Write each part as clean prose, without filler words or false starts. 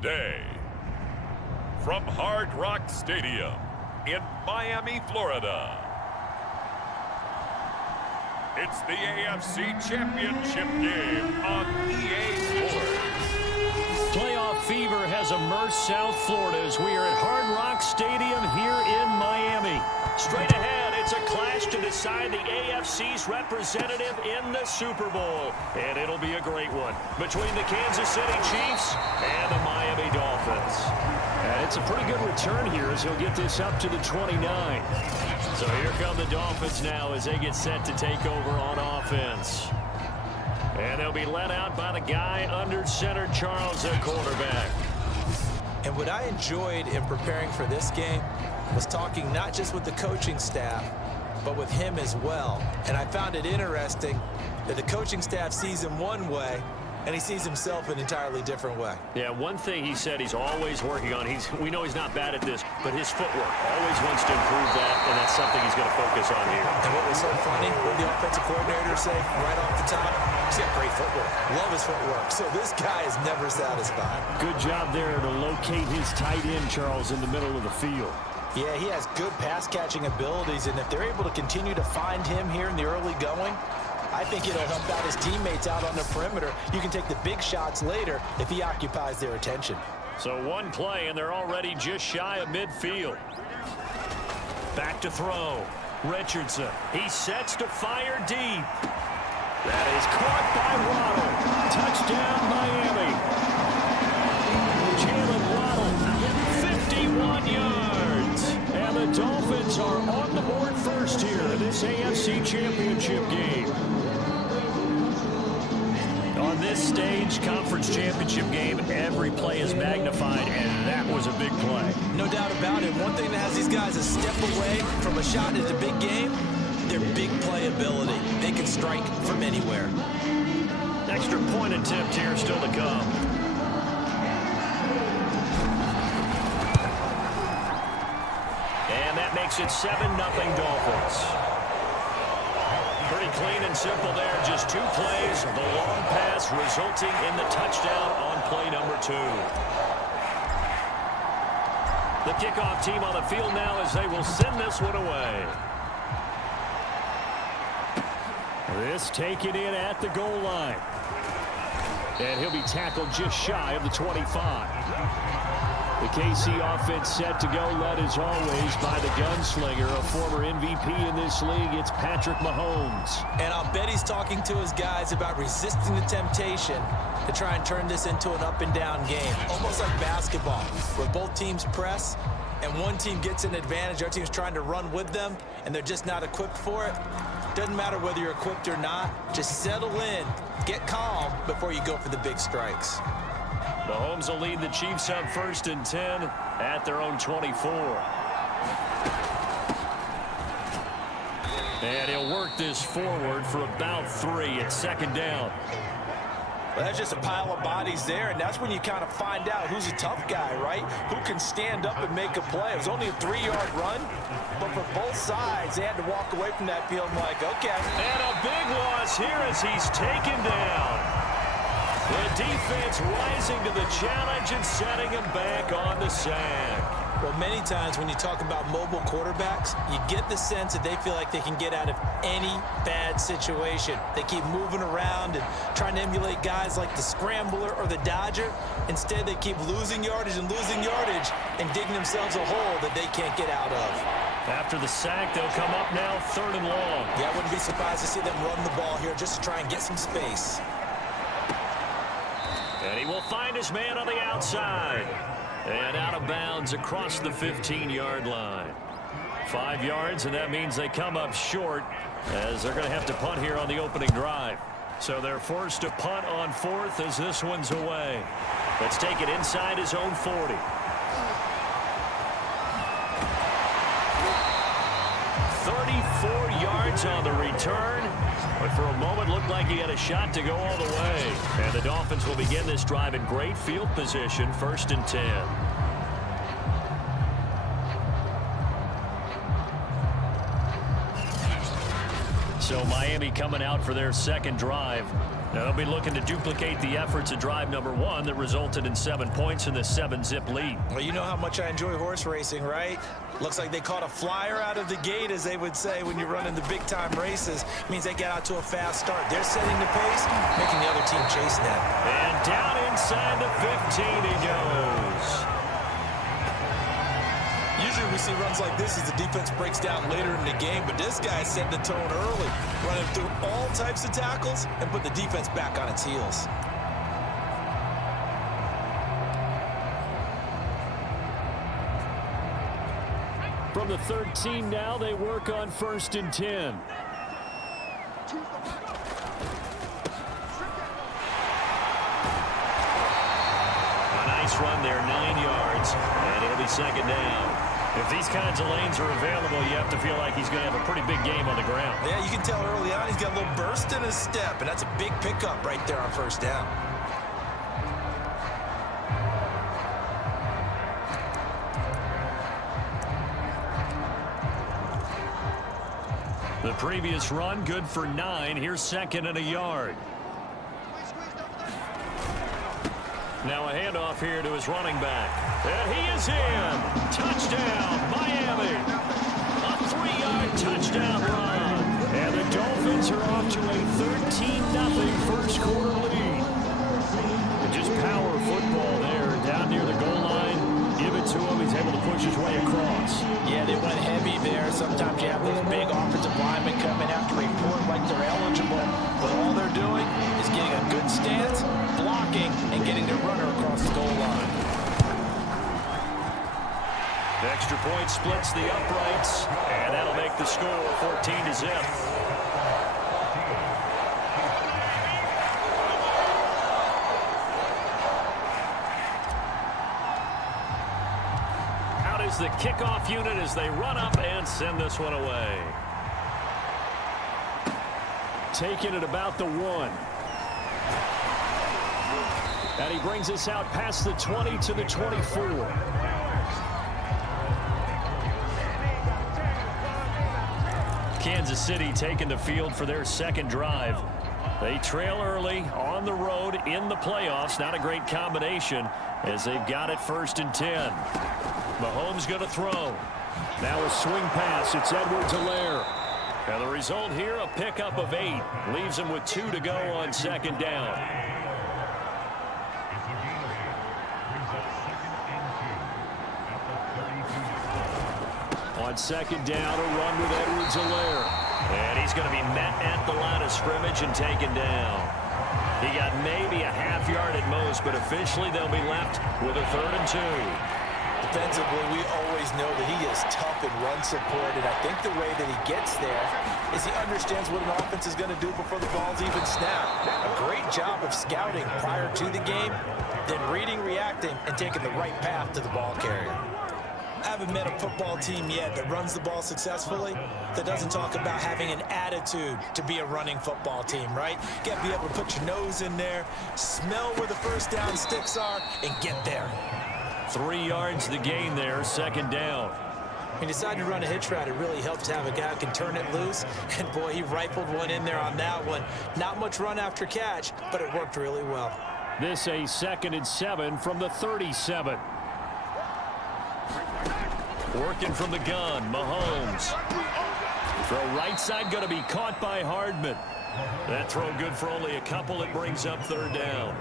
Today, from Hard Rock Stadium in Miami, Florida, it's the AFC Championship game on EA Sports. Playoff fever has immersed South Florida as we are at Hard Rock Stadium here in Miami. Straight ahead, it's a clash to decide the AFC's representative in the Super Bowl. And it'll be a great one between the Kansas City Chiefs and the Miami Dolphins. And it's a pretty good return here as he'll get this up to the 29. So here come the Dolphins now as they get set to take over on offense. And they'll be led out by the guy under center, Charles, their quarterback. And what I enjoyed in preparing for this game was talking not just with the coaching staff, but with him as well. And I found it interesting that the coaching staff sees him one way, and he sees himself an entirely different way. Yeah, one thing he said he's always working on, we know he's not bad at this, but his footwork, always wants to improve that, and that's something he's going to focus on here. And what was so funny, what did the offensive coordinator say right off the top? He's got great footwork. Love his footwork. So this guy is never satisfied. Good job there to locate his tight end, Charles, in the middle of the field. Yeah, he has good pass-catching abilities, and if they're able to continue to find him here in the early going, I think it'll help out his teammates out on the perimeter. You can take the big shots later if he occupies their attention. So one play, and they're already just shy of midfield. Back to throw. Richardson. He sets to fire deep. That is caught by Waddle. Touchdown, Miami. Jalen Waddle, 51 yards. And the Dolphins are on the board first here in this AFC Championship game. On this stage, conference championship game, every play is magnified, and that was a big play. No doubt about it. One thing that has these guys a step away from a shot at the big game, their big play ability. They can strike from anywhere. Extra point attempt here still to come. And that makes it 7-0 Dolphins. Pretty clean and simple there. Just two plays. The long pass resulting in the touchdown on play number 2. The kickoff team on the field now as they will send this one away. This taken in at the goal line. And he'll be tackled just shy of the 25. The KC offense set to go, led as always by the gunslinger, a former MVP in this league. It's Patrick Mahomes. And I'll bet he's talking to his guys about resisting the temptation to try and turn this into an up-and-down game. Almost like basketball, where both teams press, and one team gets an advantage. Our team's trying to run with them, and they're just not equipped for it. Doesn't matter whether you're equipped or not. Just settle in, get calm before you go for the big strikes. Mahomes will lead the Chiefs up 1st and 10 at their own 24. And he'll work this forward for about 3 at 2nd down. Well, that's just a pile of bodies there, and that's when you kind of find out who's a tough guy, right? Who can stand up and make a play. It was only a 3-yard run, but for both sides, they had to walk away from that field like, okay. And a big loss here as he's taken down. The defense rising to the challenge and setting him back on the sack. Well, many times when you talk about mobile quarterbacks, you get the sense that they feel like they can get out of any bad situation. They keep moving around and trying to emulate guys like the scrambler or the dodger. Instead, they keep losing yardage and digging themselves a hole that they can't get out of. After the sack, they'll come up now 3rd and long. Yeah, I wouldn't be surprised to see them run the ball here just to try and get some space. And he will find his man on the outside. And out of bounds across the 15-yard line. 5 yards, and that means they come up short as they're going to have to punt here on the opening drive. So they're forced to punt on 4th as this one's away. Let's take it inside his own 40. Yards on the return, but for a moment looked like he had a shot to go all the way. And the Dolphins will begin this drive in great field position, 1st and 10. So Miami coming out for their second drive. Now they'll be looking to duplicate the efforts of drive number 1 that resulted in 7 points in the 7-zip lead. Well, you know how much I enjoy horse racing, right? Looks like they caught a flyer out of the gate, as they would say when you're running the big-time races. It means they get out to a fast start. They're setting the pace, making the other team chase them. And down inside the 15 he goes. Usually we see runs like this as the defense breaks down later in the game, but this guy set the tone early, running through all types of tackles and put the defense back on its heels. From the 13 now, they work on 1st and 10. A nice run there, 9 yards, and it'll be 2nd down. If these kinds of lanes are available, you have to feel like he's going to have a pretty big game on the ground. Yeah, you can tell early on he's got a little burst in his step, and that's a big pickup right there on 1st down. The previous run, good for 9. Here's 2nd and a yard. Now a handoff here to his running back. And he is in. Touchdown, Miami. A 3-yard touchdown run. And the Dolphins are off to a 13-0 first quarter lead. And just power football there down near the goal line. Give it to him. He's able to push his way across. Yeah, they went heavy there. Sometimes you have those big offensive linemen come in after report like they're eligible. But all they're doing is getting a good stance, blocking, and getting their runner across the goal line. The extra point splits the uprights, and that'll make the score 14-0. Out is the kickoff unit as they run up and send this one away. Taking it about the 1. And he brings us out past the 20 to the 24. Kansas City taking the field for their second drive. They trail early on the road in the playoffs. Not a great combination as they've got it 1st and 10. Mahomes going to throw. Now a swing pass. It's Edwards-Helaire. And the result here, a pickup of 8. Leaves him with 2 to go on 2nd down. On 2nd down, a run with Edwards-Helaire. And he's going to be met at the line of scrimmage and taken down. He got maybe a half yard at most, but officially they'll be left with a 3rd and 2. Defensively, we always know that he is tough in run support, and I think the way that he gets there is he understands what an offense is going to do before the ball's even snapped. A great job of scouting prior to the game, then reading, reacting, and taking the right path to the ball carrier. I haven't met a football team yet that runs the ball successfully that doesn't talk about having an attitude to be a running football team, right? You got to be able to put your nose in there, smell where the 1st down sticks are, and get there. 3 yards the gain there, 2nd down. When you decide to run a hitch route, it really helps to have a guy who can turn it loose. And, boy, he rifled one in there on that one. Not much run after catch, but it worked really well. This a 2nd and 7 from the 37. Working from the gun, Mahomes. Throw right side going to be caught by Hardman. That throw good for only a couple. It brings up 3rd down.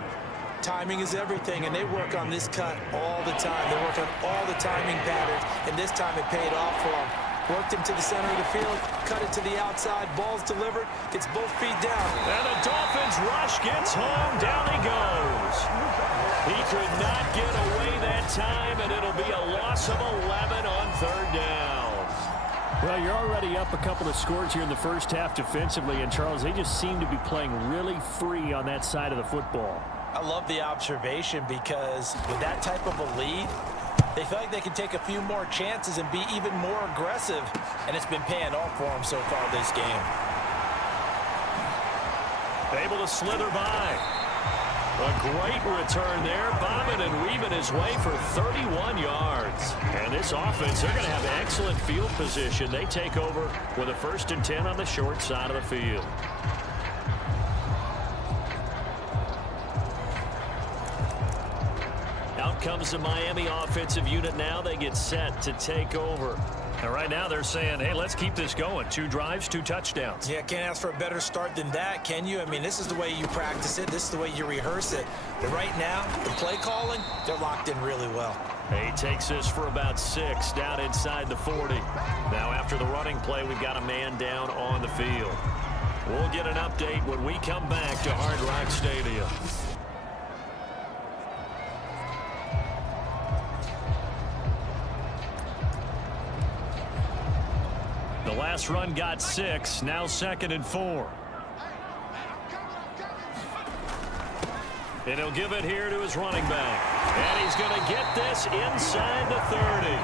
Timing is everything, and they work on this cut all the time. They work on all the timing patterns, and this time it paid off for them. Worked him to the center of the field, cut it to the outside, ball's delivered, gets both feet down. And the Dolphins rush, gets home, down he goes. He could not get away that time, and it'll be a loss of 11 on 3rd down. Well, you're already up a couple of scores here in the first half defensively, and Charles, they just seem to be playing really free on that side of the football. I love the observation because with that type of a lead, they feel like they can take a few more chances and be even more aggressive, and it's been paying off for them so far this game. Able to slither by. A great return there, bombing and weaving his way for 31 yards. And this offense, they're going to have excellent field position. They take over with a 1st and 10 on the short side of the field. Out comes the Miami offensive unit now. They get set to take over. And right now they're saying, hey, let's keep this going. 2 drives, 2 touchdowns. Yeah, can't ask for a better start than that, can you? I mean, this is the way you practice it. This is the way you rehearse it. But right now, the play calling, they're locked in really well. He takes this for about 6 down inside the 40. Now after the running play, we've got a man down on the field. We'll get an update when we come back to Hard Rock Stadium. The last run got 6, now 2nd and 4. And he'll give it here to his running back. And he's going to get this inside the 30.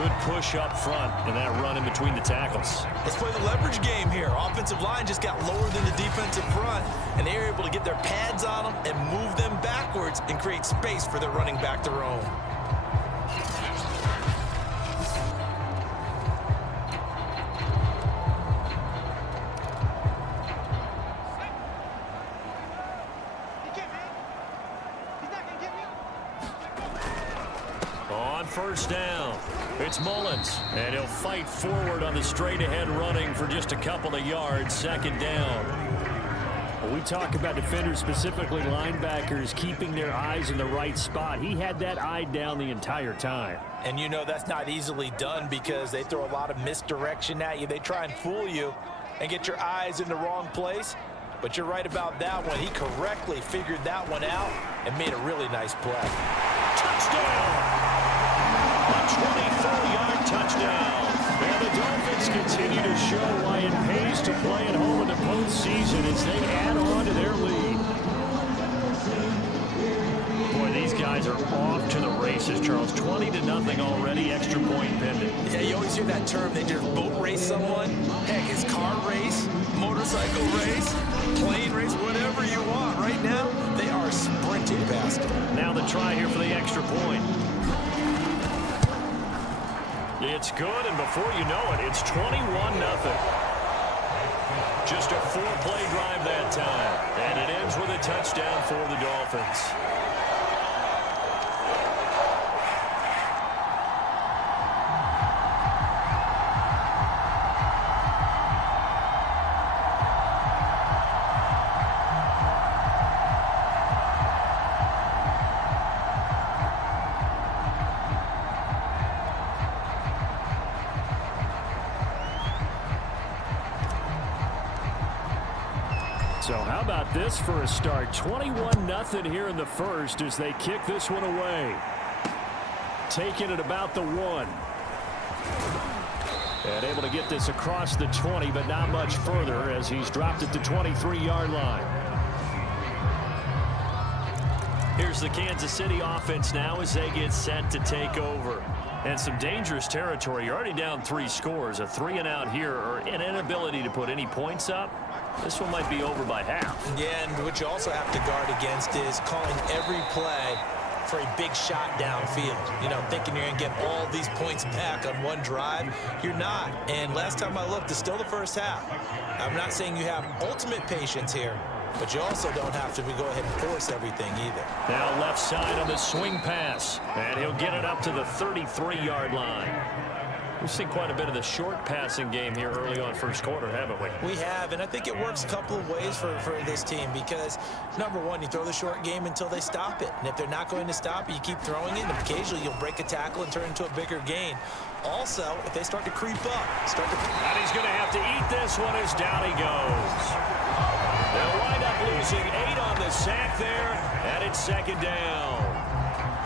Good push up front and that run in between the tackles. Let's play the leverage game here. Offensive line just got lower than the defensive front, and they were able to get their pads on them and move them backwards and create space for their running back to roam. On 1st down, it's Mullins, and he'll fight forward on the straight-ahead running for just a couple of yards. 2nd down. When we talk about defenders, specifically linebackers, keeping their eyes in the right spot, he had that eye down the entire time. And you know that's not easily done because they throw a lot of misdirection at you. They try and fool you and get your eyes in the wrong place. But you're right about that one. He correctly figured that one out and made a really nice play. Touchdown! A 24-yard touchdown. And the Dolphins continue to show why it pays to play at home in the postseason as they add on to their lead. Boy, these guys are off to the races, Charles. 20-0 already, extra point pending. Yeah, you always hear that term. They just boat race someone. Heck, it's car race, motorcycle race, plane race, whatever you want. Right now, they are sprinting past them. Now the try here for the extra point. It's good, and before you know it, it's 21-0. Just a 4-play drive that time, and it ends with a touchdown for the Dolphins. So how about this for a start? 21-0 here in the first as they kick this one away. Taking it about the 1. And able to get this across the 20, but not much further as he's dropped at the 23-yard line. Here's the Kansas City offense now as they get set to take over. And some dangerous territory. You're already down 3 scores. A 3-and-out here or an inability to put any points up. This one might be over by half. Yeah, and what you also have to guard against is calling every play for a big shot downfield. You know, thinking you're going to get all these points back on one drive. You're not. And last time I looked, it's still the first half. I'm not saying you have ultimate patience here, but you also don't have to go ahead and force everything either. Now left side on the swing pass, and he'll get it up to the 33-yard line. We've seen quite a bit of the short passing game here early on first quarter, haven't we? We have, and I think it works a couple of ways for this team because, number one, you throw the short game until they stop it. And if they're not going to stop it, you keep throwing it, and occasionally you'll break a tackle and turn into a bigger gain. Also, if they start to creep up, And he's going to have to eat this one as down he goes. They'll wind up losing 8 on the sack there, and it's 2nd down.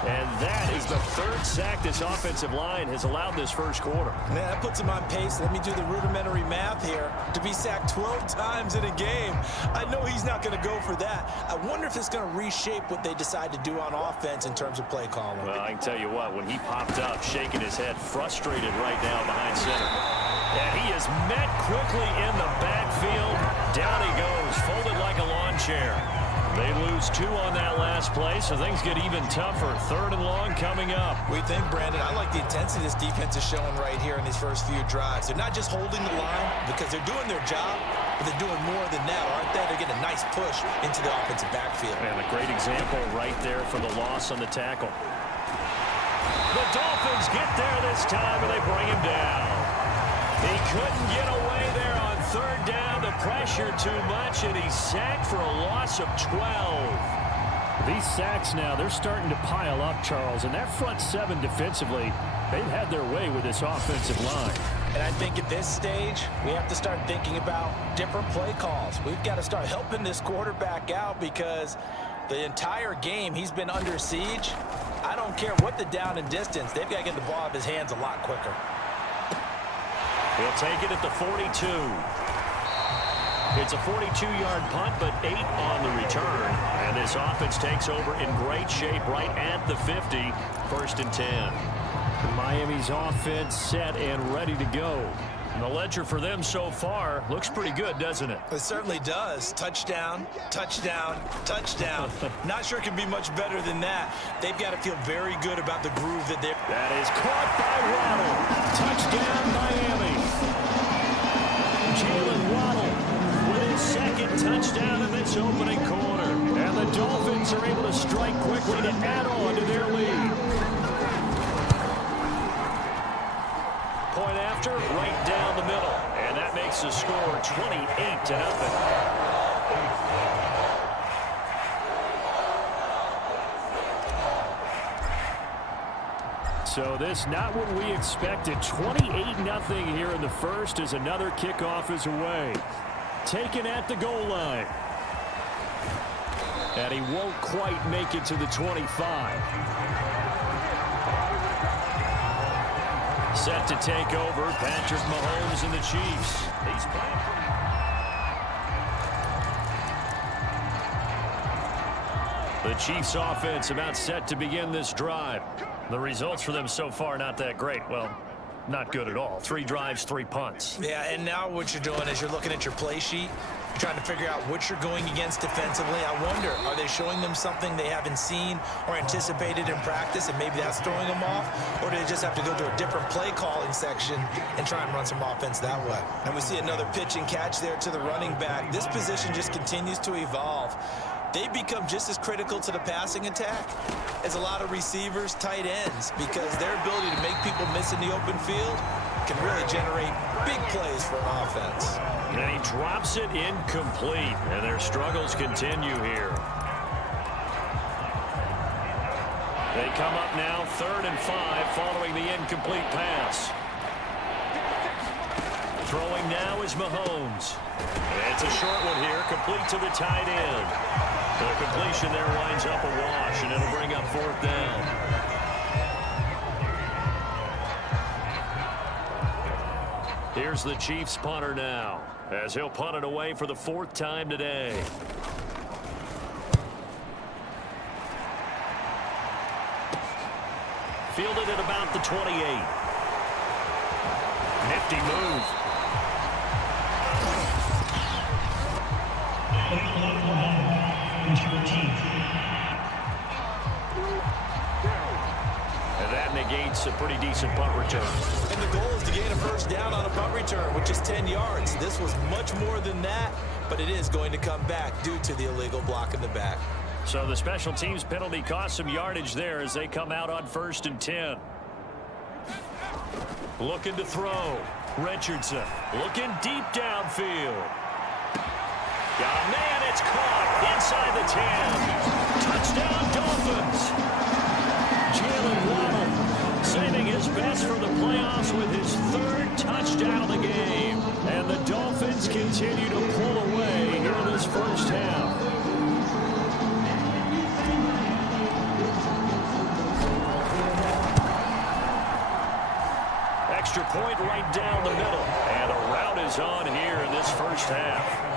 And that is the 3rd sack this offensive line has allowed this first quarter. Man, that puts him on pace. Let me do the rudimentary math here. To be sacked 12 times in a game, I know he's not going to go for that. I wonder if it's going to reshape what they decide to do on offense in terms of play calling. Well, I can tell you what, when he popped up, shaking his head, frustrated right now behind center. And he is met quickly in the backfield. Down he goes. share. They lose 2 on that last play, so things get even tougher. 3rd and long coming up. We think, Brandon, I like the intensity this defense is showing right here in these first few drives. They're not just holding the line because they're doing their job, but they're doing more than that, aren't they? They're getting a nice push into the offensive backfield. And a great example right there for the loss on the tackle. The Dolphins get there this time, and they bring him down. He couldn't get away there on 3rd down. The pressure too much, and he's sacked for a loss of 12. These sacks now, they're starting to pile up, Charles. And that front 7 defensively, they've had their way with this offensive line. And I think at this stage, we have to start thinking about different play calls. We've got to start helping this quarterback out because the entire game he's been under siege. I don't care what the down and distance. They've got to get the ball out of his hands a lot quicker. He'll take it at the 42. It's a 42-yard punt, but 8 on the return. And this offense takes over in great shape right at the 50. 1st and 10. Miami's offense set and ready to go. And the ledger for them so far looks pretty good, doesn't it? It certainly does. Touchdown, touchdown, touchdown. Not sure it can be much better than that. They've got to feel very good about the groove that they're... That is caught by Waddle. Touchdown, Miami. Jalen Waddle with his 2nd touchdown in this opening quarter. And the Dolphins are able to strike quickly to add on to their lead. Point after, right down the middle. And that makes the score 28-0. So this not what we expected. 28-0 here in the first as another kickoff is away. Taken at the goal line. And he won't quite make it to the 25. Set to take over, Patrick Mahomes and the Chiefs. He's playing for... The Chiefs offense about set to begin this drive. The results for them so far not that great. Well, not good at all. 3 drives, 3 punts. Yeah, and now what you're doing is you're looking at your play sheet. You're trying to figure out what you're going against defensively. I wonder, are they showing them something they haven't seen or anticipated in practice, and maybe that's throwing them off? Or do they just have to go to a different play calling section and try and run some offense that way? And we see another pitch and catch there to the running back. This position just continues to evolve. They become just as critical to the passing attack as a lot of receivers, tight ends, because their ability to make people miss in the open field can really generate big plays for an offense. And he drops it incomplete, and their struggles continue here. They come up now 3rd and 5 following the incomplete pass. Throwing now is Mahomes. It's a short one here, complete to the tight end. The completion there winds up a wash, and it'll bring up 4th down. Here's the Chiefs punter now, as he'll punt it away for the 4th time today. Fielded at about the 28. Nifty move. And that negates a pretty decent punt return. And the goal is to gain a 1st down on a punt return, which is 10 yards. This was much more than that, but it is going to come back due to the illegal block in the back. So the special teams penalty cost some yardage there as they come out on 1st and 10. Looking to throw. Richardson looking deep downfield. Got a man, it's caught inside the 10. Touchdown, Dolphins. Jalen Waddle saving his best for the playoffs with his 3rd touchdown of the game. And the Dolphins continue to pull away here in this first half. Extra point right down the middle. And a rout is on here in this first half.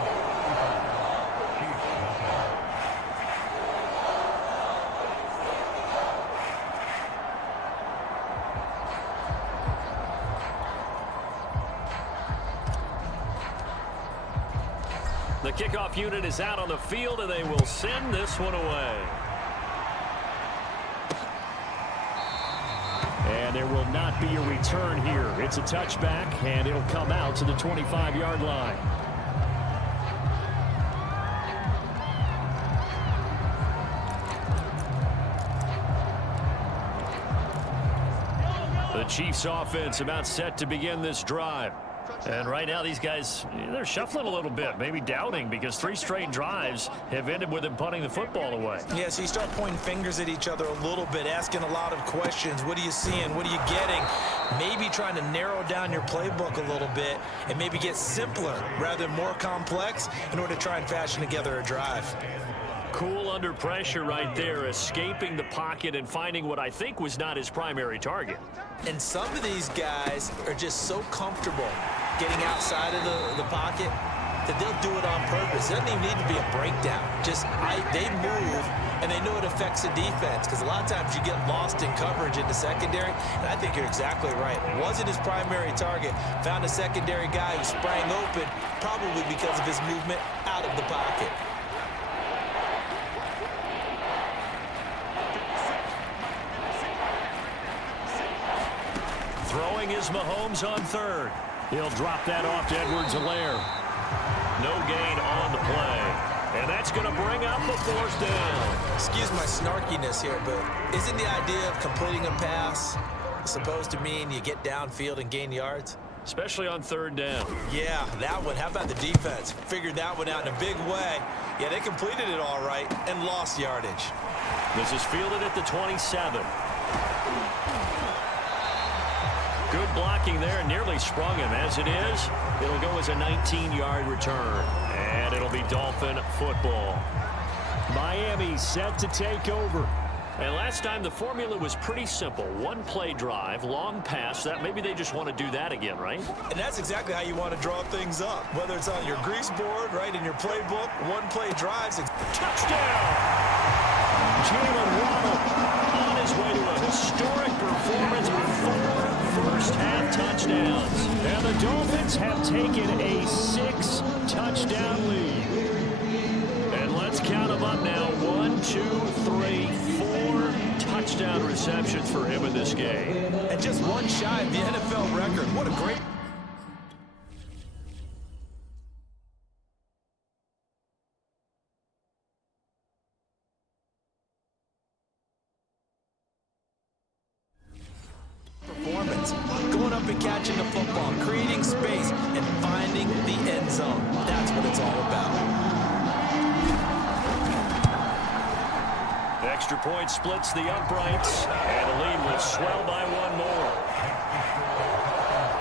The kickoff unit is out on the field, and they will send this one away. And there will not be a return here. It's a touchback, and it'll come out to the 25-yard line. The Chiefs offense about set to begin this drive. And right now these guys, they're shuffling a little bit, maybe doubting, because 3 straight drives have ended with them punting the football away. Yeah, so you start pointing fingers at each other a little bit, asking a lot of questions. What are you seeing? What are you getting? Maybe trying to narrow down your playbook a little bit and maybe get simpler rather than more complex in order to try and fashion together a drive. Cool under pressure right there, escaping the pocket and finding what I think was not his primary target. And some of these guys are just so comfortable getting outside of the pocket that they'll do it on purpose. It doesn't even need to be a breakdown. Just they move, and they know it affects the defense, because a lot of times you get lost in coverage in the secondary, and I think you're exactly right. Wasn't his primary target. Found a secondary guy who sprang open, probably because of his movement out of the pocket. Throwing is Mahomes on third. He'll drop that off to Edwards-Helaire. No gain on the play. And that's going to bring up a 4th down. Excuse my snarkiness here, but isn't the idea of completing a pass supposed to mean you get downfield and gain yards? Especially on 3rd down. Yeah, that one. How about the defense? Figured that one out in a big way. Yeah, they completed it all right and lost yardage. This is fielded at the 27. Good blocking there, nearly sprung him. As it is, it'll go as a 19-yard return. And it'll be Dolphin football. Miami set to take over. And last time the formula was pretty simple. 1-play drive, long pass. That maybe they just want to do that again, right? And that's exactly how you want to draw things up. Whether it's on your grease board, right, in your playbook, 1-play drives. Touchdown! Jalen Waddle On his way to a historic performance with 4 first-half touchdowns. And the Dolphins have taken a 6-touchdown lead. And let's count them up now. 1, 2, 3, 4 touchdown receptions for him in this game. And just one shy of the NFL record. What a great... performance. Going up and catching the football, creating space, and finding the end zone. That's what it's all about. Extra point splits the uprights, and the lead will swell by 1 more.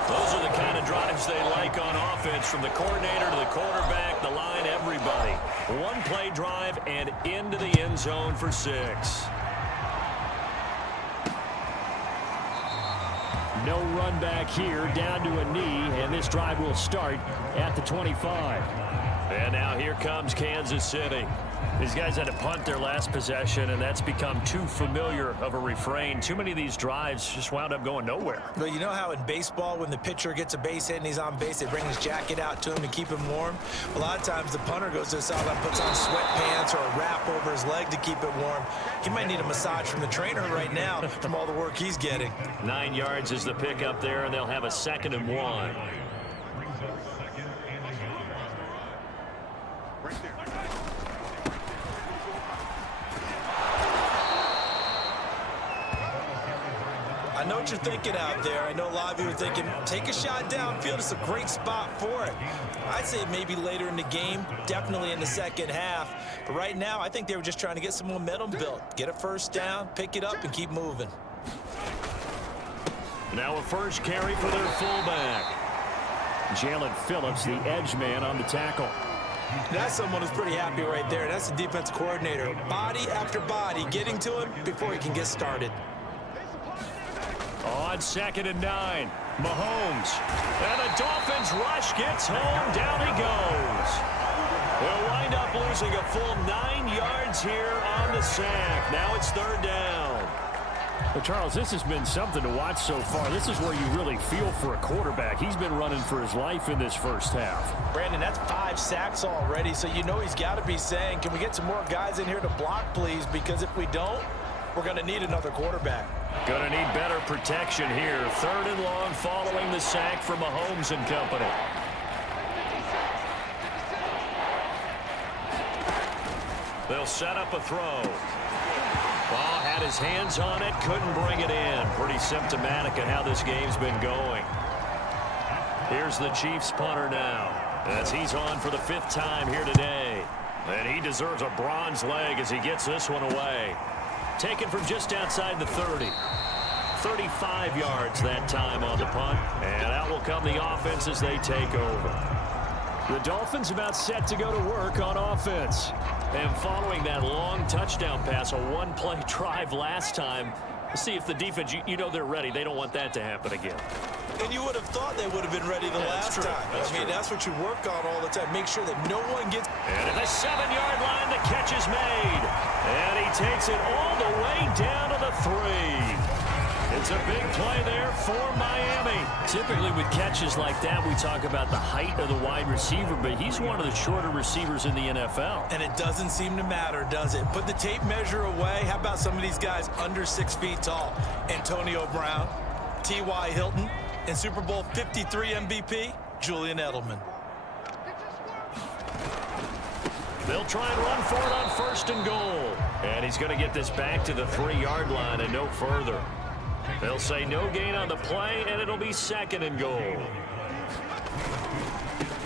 Those are the kind of drives they like on offense, from the coordinator to the quarterback, the line, everybody. 1-play drive and into the end zone for 6. No run back here, down to a knee, and this drive will start at the 25. And now here comes Kansas City. These guys had to punt their last possession, and that's become too familiar of a refrain. Too many of these drives just wound up going nowhere. But you know how in baseball, when the pitcher gets a base hit and he's on base, they bring his jacket out to him to keep him warm? A lot of times the punter goes to the sideline, puts on sweatpants or a wrap over his leg to keep it warm. He might need a massage from the trainer right now from all the work he's getting. 9 yards is the pickup there, and they'll have a 2nd and 1. I know what you're thinking out there. I know a lot of you are thinking, take a shot downfield. It's a great spot for it. I'd say maybe later in the game, definitely in the second half. But right now, I think they were just trying to get some momentum built. Get a 1st down, pick it up, and keep moving. Now a first carry for their fullback. Jalen Phillips, the edge man on the tackle. That's someone who's pretty happy right there. That's the defense coordinator. Body after body, getting to him before he can get started. On 2nd and 9, Mahomes. And the Dolphins rush gets home. Down he goes. They'll wind up losing a full 9 yards here on the sack. Now it's 3rd down. Well, Charles, this has been something to watch so far. This is where you really feel for a quarterback. He's been running for his life in this first half. Brandon, that's 5 sacks already, so you know he's got to be saying, can we get some more guys in here to block, please? Because if we don't, we're going to need another quarterback. Going to need better protection here. 3rd and long following the sack from Mahomes and company. They'll set up a throw. Ball had his hands on it, couldn't bring it in. Pretty symptomatic of how this game's been going. Here's the Chiefs punter now, as he's on for the 5th time here today. And he deserves a bronze leg as he gets this one away. Taken from just outside the 30. 35 yards that time on the punt. And out will come the offense as they take over. The Dolphins about set to go to work on offense. And following that long touchdown pass, a one-play drive last time, see if the defense, you know they're ready. They don't want that to happen again. And you would have thought they would have been ready the last time. I mean, that's what you work on all the time. Make sure that no one gets... And at the 7-yard line, the catch is made. And he takes it all the way down to the 3. It's a big play there for Miami. Typically with catches like that, we talk about the height of the wide receiver, but he's one of the shorter receivers in the NFL. And it doesn't seem to matter, does it? Put the tape measure away. How about some of these guys under 6 feet tall? Antonio Brown, T.Y. Hilton, and Super Bowl 53 MVP, Julian Edelman. They'll try and run for it on 1st and goal. And he's going to get this back to the 3-yard line and no further. They'll say no gain on the play, and it'll be 2nd and goal.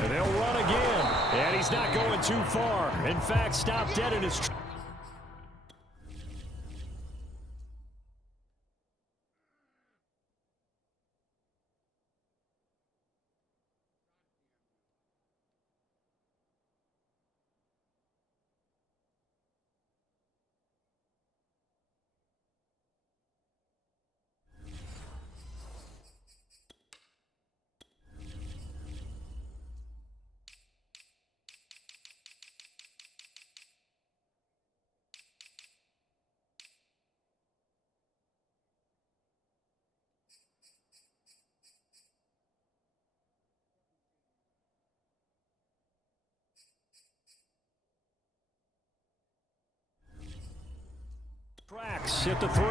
And they'll run again. And he's not going too far. In fact, stopped dead in his... Tracks at the 3.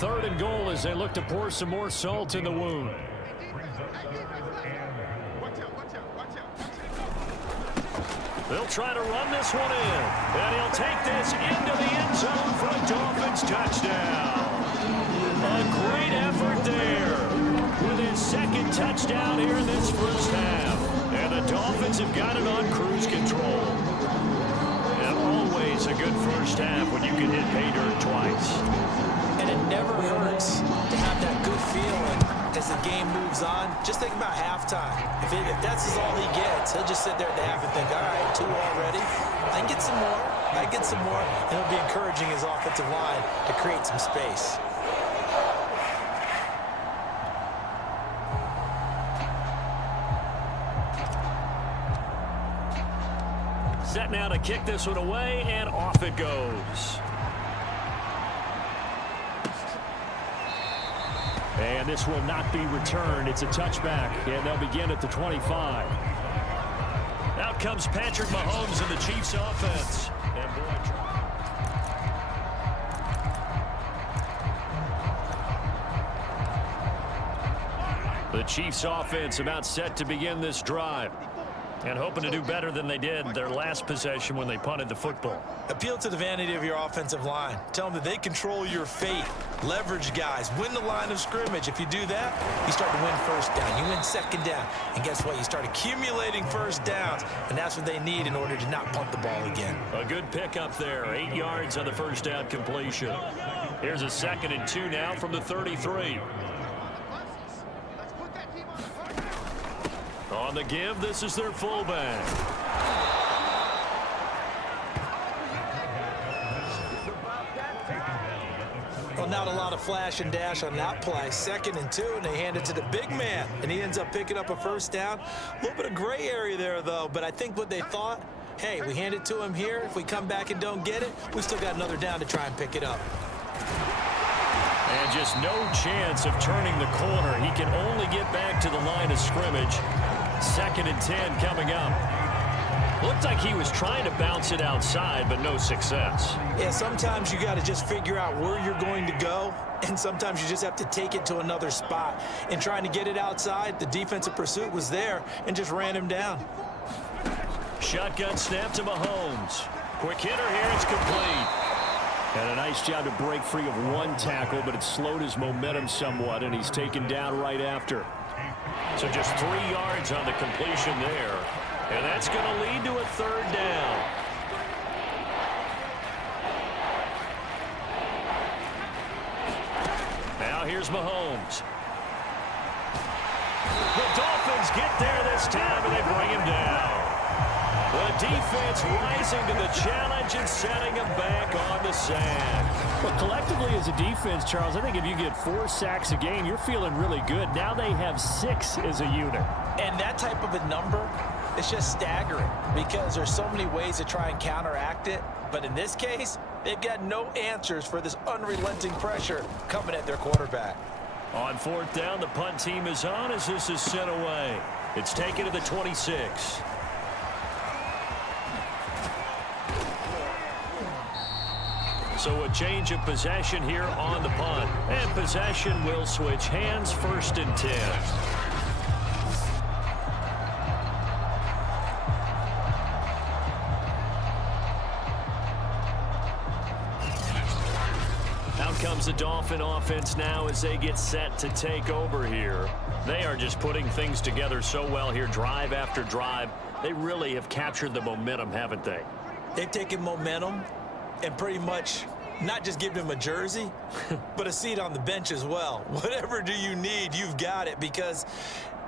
3rd and goal as they look to pour some more salt in the wound. They'll try to run this one in. And he'll take this into the end zone for a Dolphins touchdown. A great effort there with his 2nd touchdown here in this first half. And the Dolphins have got it on cruise control. Always a good first half when you can hit pay dirt twice. And it never hurts to have that good feeling as the game moves on. Just think about halftime. If that's all he gets, he'll just sit there at the half and think, all right, 2 already. I can get some more. I can get some more. And he'll be encouraging his offensive line to create some space. Set now to kick this one away, and off it goes. And this will not be returned. It's a touchback, and they'll begin at the 25. Out comes Patrick Mahomes and the Chiefs offense. And the Chiefs offense about set to begin this drive. And hoping to do better than they did their last possession when they punted the football. Appeal to the vanity of your offensive line. Tell them that they control your fate. Leverage guys. Win the line of scrimmage. If you do that, you start to win 1st down. You win 2nd down. And guess what? You start accumulating 1st downs. And that's what they need in order to not punt the ball again. A good pickup there. 8 yards on the 1st down completion. Here's a 2nd and 2 now from the 33. On the give, this is their fullback. Well, not a lot of flash and dash on that play. 2nd and 2, and they hand it to the big man. And he ends up picking up a 1st down. A little bit of gray area there, though. But I think what they thought hey, we hand it to him here. If we come back and don't get it, we still got another down to try and pick it up. And just no chance of turning the corner. He can only get back to the line of scrimmage. 2nd and 10 coming up. Looked like he was trying to bounce it outside, but no success. Yeah, sometimes you got to just figure out where you're going to go, and sometimes you just have to take it to another spot. In trying to get it outside, the defensive pursuit was there and just ran him down. Shotgun snap to Mahomes. Quick hitter here, it's complete. And a nice job to break free of one tackle, but it slowed his momentum somewhat, and he's taken down right after. So just 3 yards on the completion there. And that's going to lead to a 3rd down. Now here's Mahomes. The Dolphins get there this time, and they bring him down. The defense rising to the challenge and setting him back on the sand. Well, collectively as a defense, Charles, I think if you get 4 sacks a game, you're feeling really good. Now they have 6 as a unit. And that type of a number, it's just staggering because there's so many ways to try and counteract it. But in this case, they've got no answers for this unrelenting pressure coming at their quarterback. On 4th down, the punt team is on as this is sent away. It's taken to the 26. So a change of possession here on the punt. And possession will switch hands. 1st and 10. Out comes the Dolphin offense now as they get set to take over here. They are just putting things together so well here, drive after drive. They really have captured the momentum, haven't they? They've taken momentum and pretty much not just given him a jersey, but a seat on the bench as well. Whatever do you need, you've got it, because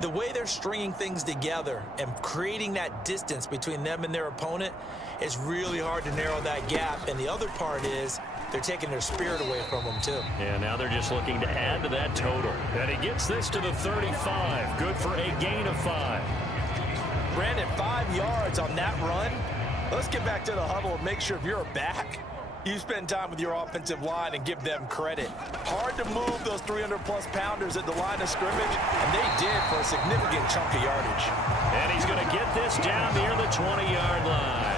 the way they're stringing things together and creating that distance between them and their opponent is really hard to narrow that gap. And the other part is they're taking their spirit away from them, too. Yeah, now they're just looking to add to that total. And he gets this to the 35. Good for a gain of 5. Brandon, 5 yards on that run. Let's get back to the huddle and make sure if you're a back, you spend time with your offensive line and give them credit. Hard to move those 300-plus pounders at the line of scrimmage, and they did for a significant chunk of yardage. And he's going to get this down near the 20-yard line.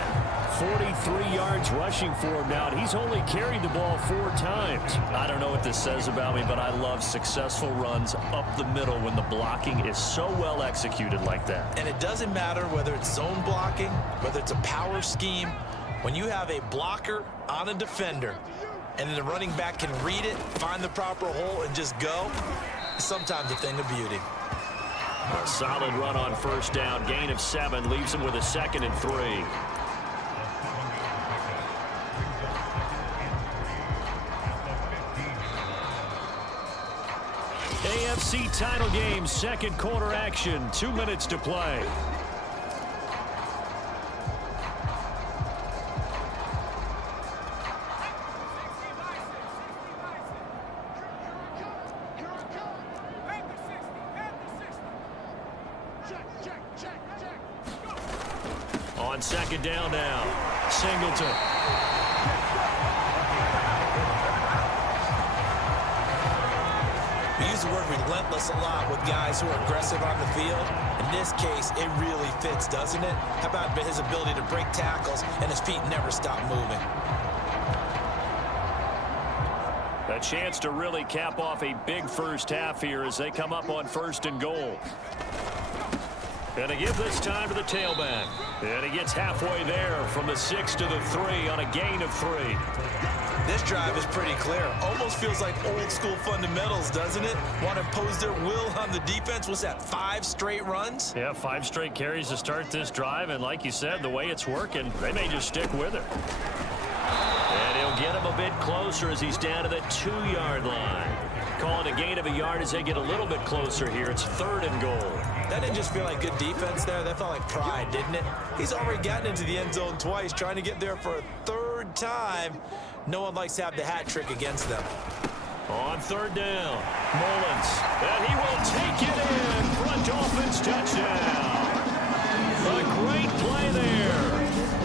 43 yards rushing for him now, and he's only carried the ball 4 times. I don't know what this says about me, but I love successful runs up the middle when the blocking is so well executed like that. And it doesn't matter whether it's zone blocking, whether it's a power scheme. When you have a blocker on a defender and then the running back can read it, find the proper hole, and just go, it's sometimes a thing of beauty. A solid run on 1st down. Gain of 7 leaves him with a 2nd and 3. AFC title game, 2nd quarter action. 2 minutes to play. On 2nd down now, Singleton. We use the word relentless a lot with guys who are aggressive on the field. In this case, it really fits, doesn't it? How about his ability to break tackles and his feet never stop moving? A chance to really cap off a big 1st half here as they come up on 1st and goal. And to give this time to the tailback. And he gets halfway there from the 6 to the 3 on a gain of 3. This drive is pretty clear. Almost feels like old school fundamentals, doesn't it? Want to impose their will on the defense. Was that 5 straight runs? Yeah, 5 straight carries to start this drive. And like you said, the way it's working, they may just stick with it. And he'll get him a bit closer as he's down to the 2-yard line. Calling a gain of a yard as they get a little bit closer here. It's 3rd and goal. That didn't just feel like good defense there. That felt like pride, didn't it? He's already gotten into the end zone twice, trying to get there for a 3rd time. No one likes to have the hat trick against them. On 3rd down, Mullins. And he will take it in for a Dolphins touchdown. A great play there.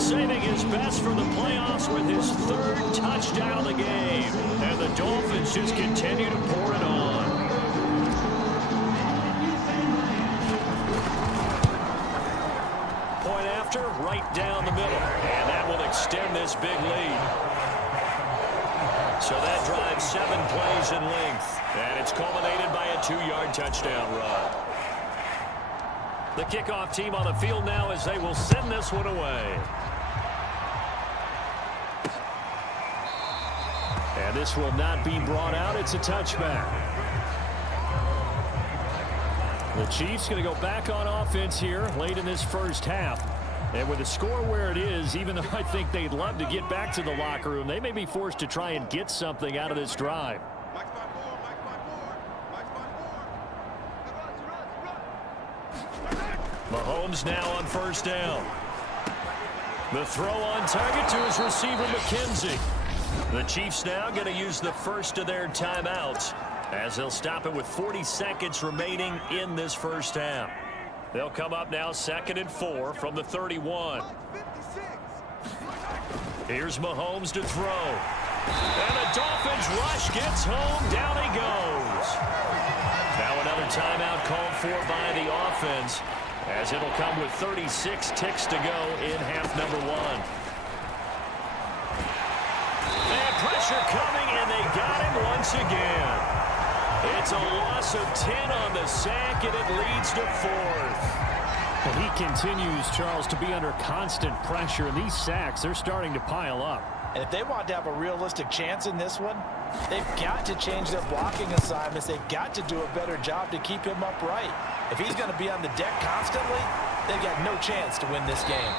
best for the playoffs with his 3rd touchdown of the game. And the Dolphins just continue to pour it on. Point after, right down the middle. And that will extend this big lead. So that drives 7 plays in length. And it's culminated by a 2-yard touchdown run. The kickoff team on the field now as they will send this one away. And this will not be brought out. It's a touchback. The Chiefs going to go back on offense here late in this first half. And with the score where it is, even though I think they'd love to get back to the locker room, they may be forced to try and get something out of this drive. Mahomes now on first down. The throw on target to his receiver, McKenzie. The Chiefs now going to use the first of their timeouts as they'll stop it with 40 seconds remaining in this first half. They'll come up now 2nd and 4 from the 31. Here's Mahomes to throw. And the Dolphins rush gets home. Down he goes. Now another timeout called for by the offense as it'll come with 36 ticks to go in half number 1. And pressure coming, and they got him once again. It's a loss of 10 on the sack, and it leads to 4th. Well, he continues, Charles, to be under constant pressure, and these sacks, they're starting to pile up. And if they want to have a realistic chance in this one, they've got to change their blocking assignments. They've got to do a better job to keep him upright. If he's going to be on the deck constantly, they've got no chance to win this game.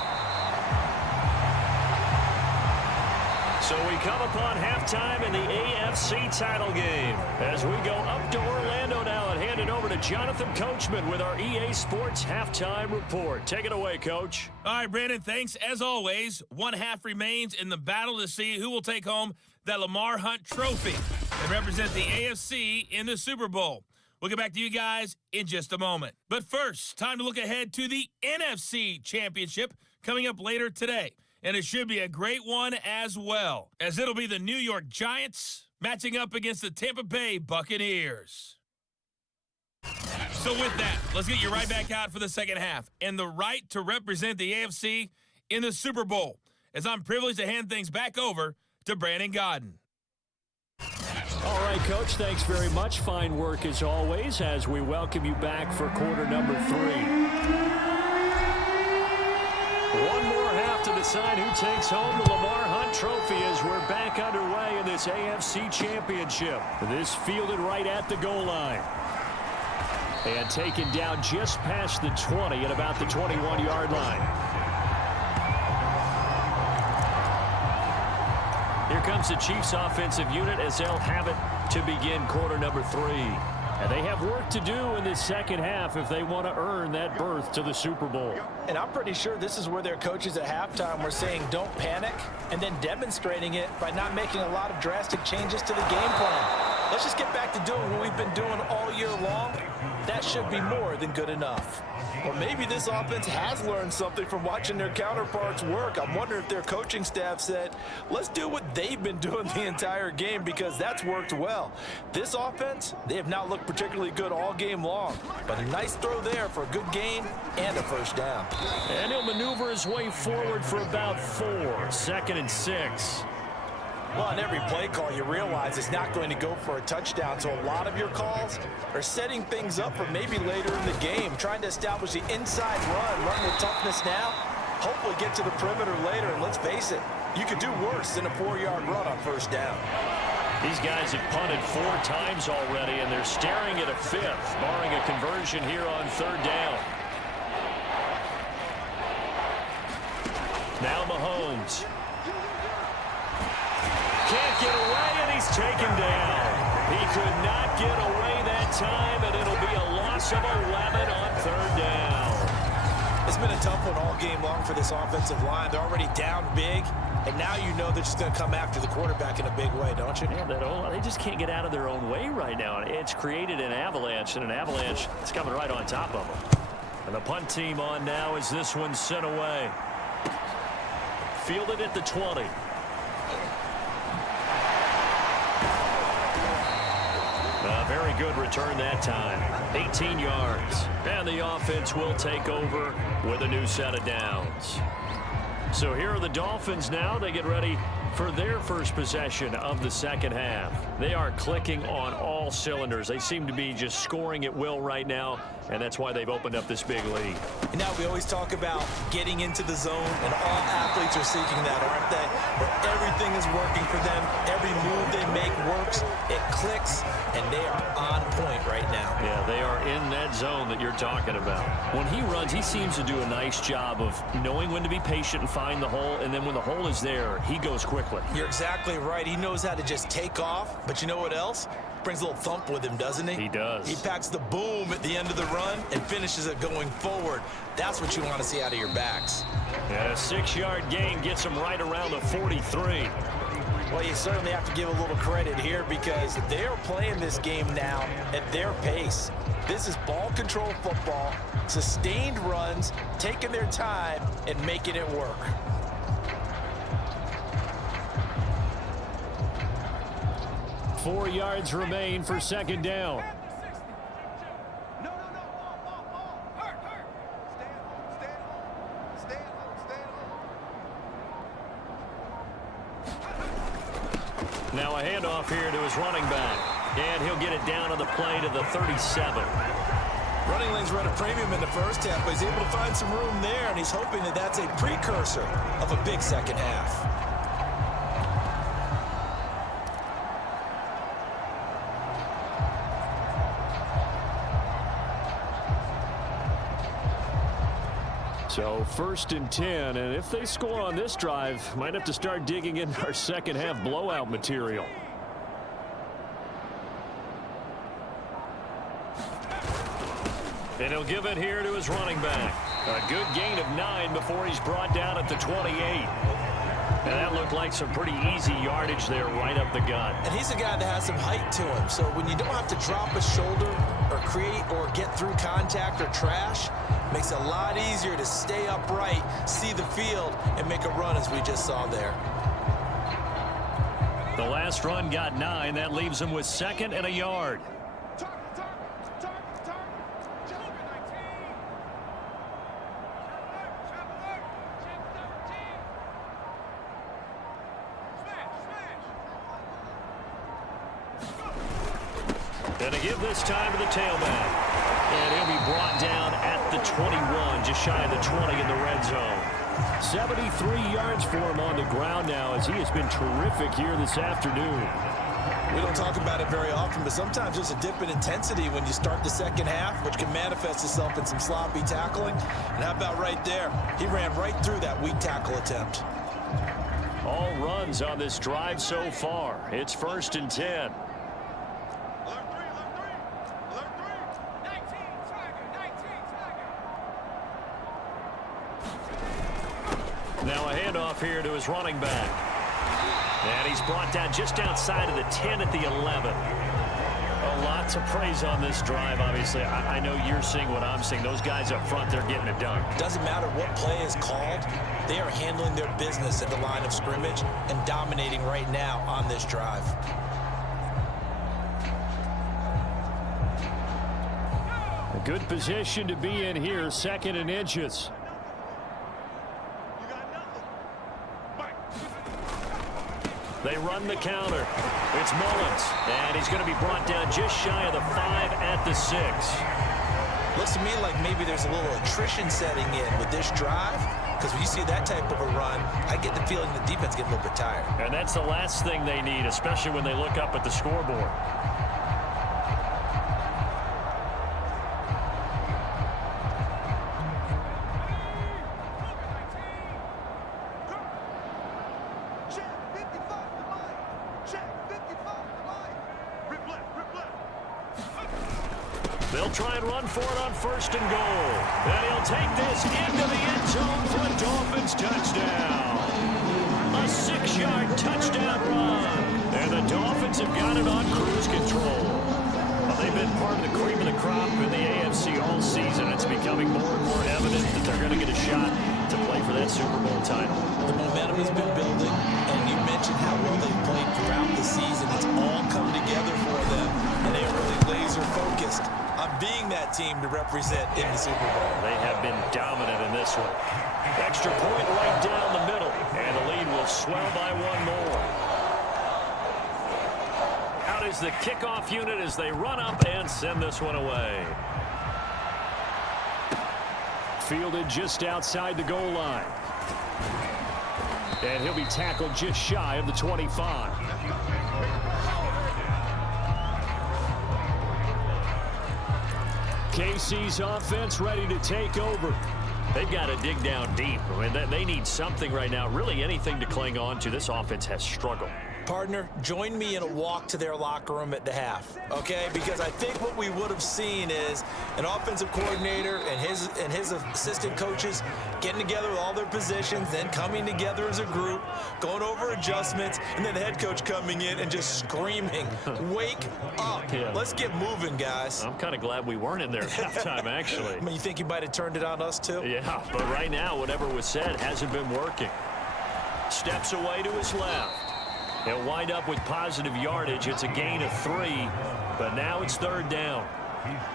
So we come upon halftime in the AFC title game as we go up to Orlando now and hand it over to Jonathan Coachman with our EA Sports halftime report. Take it away, Coach. All right, Brandon, thanks. As always, 1 half remains in the battle to see who will take home that Lamar Hunt trophy and represent the AFC in the Super Bowl. We'll get back to you guys in just a moment. But first, time to look ahead to the NFC Championship coming up later today. And it should be a great one as well, as it'll be the New York Giants matching up against the Tampa Bay Buccaneers. So with that, let's get you right back out for the second half and the right to represent the AFC in the Super Bowl, as I'm privileged to hand things back over to Brandon Godden. All right, Coach, thanks very much. Fine work as always as we welcome you back for quarter number 3. One more half to decide who takes home the Lamar Hunt trophy as we're back underway in this AFC Championship. This fielded right at the goal line. And taken down just past the 20 at about the 21-yard line. Here comes the Chiefs offensive unit as they'll have it to begin quarter number 3. And they have work to do in this second half if they want to earn that berth to the Super Bowl. And I'm pretty sure this is where their coaches at halftime were saying don't panic, and then demonstrating it by not making a lot of drastic changes to the game plan. Let's just get back to doing what we've been doing all year long. That should be more than good enough. Or maybe this offense has learned something from watching their counterparts work. I'm wondering if their coaching staff said, let's do what they've been doing the entire game, because that's worked well. This offense, they have not looked particularly good all game long. But a nice throw there for a good gain and a first down. And he'll maneuver his way forward for about 4. 2nd and 6. Well, on every play call, you realize it's not going to go for a touchdown, so a lot of your calls are setting things up for maybe later in the game, trying to establish the inside run with toughness now, hopefully get to the perimeter later, and let's face it, you could do worse than a 4-yard run on first down. These guys have punted 4 times already, and they're staring at a 5th, barring a conversion here on 3rd down. Now Mahomes. Can't get away, and he's taken down. He could not get away that time, and it'll be a loss of 11 on 3rd down. It's been a tough one all game long for this offensive line. They're already down big, and now you know they're just going to come after the quarterback in a big way, don't you? Yeah, they just can't get out of their own way right now. It's created an avalanche, and an avalanche is coming right on top of them. And the punt team on now as this one's sent away. fielded at the 20. A very good return that time. 18 yards. And the offense will take over with a new set of downs. So here are the Dolphins now. They get ready for their first possession of the second half. They are clicking on all cylinders. They seem to be just scoring at will right now, and that's why they've opened up this big lead. And now we always talk about getting into the zone, and all athletes are seeking that, aren't they? Where everything is working for them. Every move they make works. It clicks, and they are on point right now. Yeah, they are in that zone that you're talking about. When he runs, he seems to do a nice job of knowing when to be patient and find the hole, and then when the hole is there, he goes quickly. You're exactly right. He knows how to just take off, but you know what else? Brings a little thump with him, doesn't he? He does. He packs the boom at the end of the run and finishes it going forward. That's what you want to see out of your backs. Yeah, a 6-yard gain gets him right around the 43. Well, you certainly have to give a little credit here because they're playing this game now at their pace. This is ball control football, sustained runs, taking their time and making it work. Four yards remain for second down. Now a handoff here to his running back. And he'll get it down on the play to the 37. Running lanes were at a premium in the first half, but he's able to find some room there, and he's hoping that that's a precursor of a big second half. So 1st and 10, and if they score on this drive, might have to start digging in our second half blowout material. And he'll give it here to his running back. A good gain of 9 before he's brought down at the 28. And that looked like some pretty easy yardage there right up the gut. And he's a guy that has some height to him, so when you don't have to drop a shoulder or create or get through contact or trash, makes it a lot easier to stay upright, see the field, and make a run as we just saw there. The last run got 9. That leaves him with 2nd and a yard. And to give this time to the tailback. And he'll be brought down at the 21, just shy of the 20 in the red zone. 73 yards for him on the ground now as he has been terrific here this afternoon. We don't talk about it very often, but sometimes there's a dip in intensity when you start the second half, which can manifest itself in some sloppy tackling. And how about right there? He ran right through that weak tackle attempt. All runs on this drive so far. It's 1st and 10. Now a handoff here to his running back. And he's brought down just outside of the 10 at the 11. A lot to praise on this drive, obviously. I know you're seeing what I'm seeing. Those guys up front, they're getting it done. Doesn't matter what play is called. They are handling their business at the line of scrimmage and dominating right now on this drive. A good position to be in here, 2nd and inches. They run the counter. It's Mullins, and he's going to be brought down just shy of the 5 at the 6. Looks to me like maybe there's a little attrition setting in with this drive, because when you see that type of a run, I get the feeling the defense gets a little bit tired. And that's the last thing they need, especially when they look up at the scoreboard. They'll try and run for it on 1st and goal. And he'll take this into the end zone for a Dolphins touchdown. A 6-yard touchdown run. And the Dolphins have got it on cruise control. Well, they've been part of the cream of the crop in the AFC all season. It's becoming more and more evident that they're going to get a shot to play for that Super Bowl title. The momentum has been building, and you mentioned how well they've played throughout the season. It's all come together for them, and they're really laser-focused on being that team to represent in the Super Bowl. They have been dominant in this one. Extra point right down the middle, and the lead will swell by one more. Out is the kickoff unit as they run up and send this one away. Fielded just outside the goal line. And he'll be tackled just shy of the 25. KC's offense ready to take over. They've got to dig down deep. I mean, they need something right now, really anything to cling on to. This offense has struggled. Partner, join me in a walk to their locker room at the half, okay? Because I think what we would have seen is an offensive coordinator and his assistant coaches getting together with all their positions, then coming together as a group, going over adjustments, and then the head coach coming in and just screaming, wake up. Yeah. Let's get moving, guys. I'm kind of glad we weren't in there at halftime, actually. I mean, you think you might have turned it on us, too? Yeah, but right now, whatever was said hasn't been working. Steps away to his left. He'll wind up with positive yardage. It's a gain of 3, but now it's third down.